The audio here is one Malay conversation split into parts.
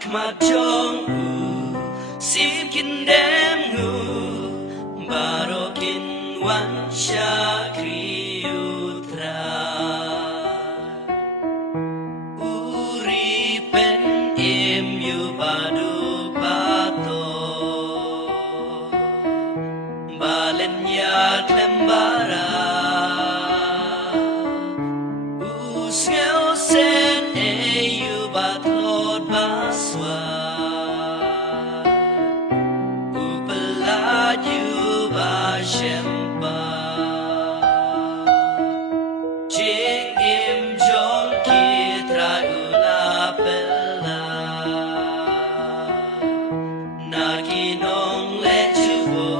Hakmadjongu simkin demngu barokin wan syakriutra uripen imyu badu pato balen yat lembara usngel sen eyu batlod baswa upelaju bashempa jing im jong kitra ulapela nakinong lejubo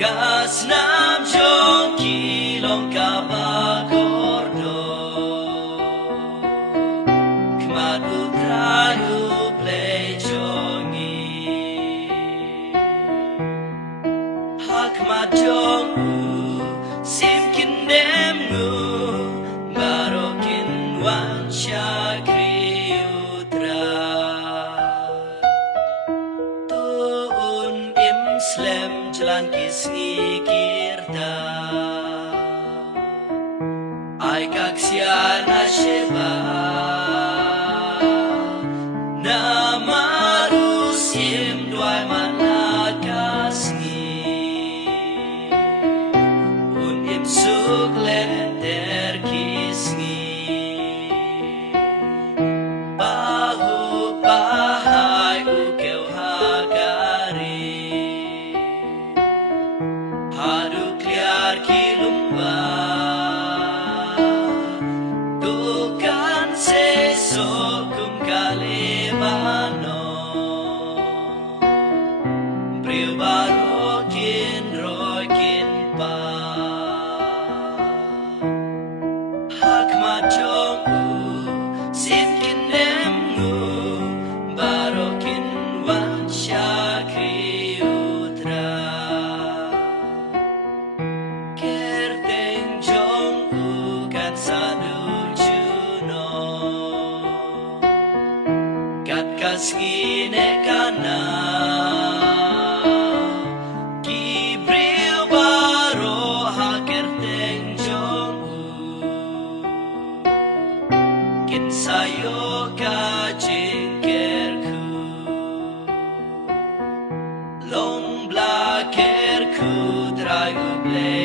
gas nam jong kilong kabagordo kmadu trayu play jongi Hakmadjongu simkin demngu barokin wan syakriutra tuun im slem jalan kisngi kirta ai kaksiana sheba namarus im duai manakasngi un im suklen terkisngi bahu bahai ukeu hagari haduk liar kilumba tukan sesokum kalimano priu barokin rokin pa Hakmadjongu simkin demngu barokin wan syakriutra kerteng jongku kan sadu juno kat kasngine kana kibril baro hakerteng jongku kin sayo ka jingkerku long blakerku dragu ble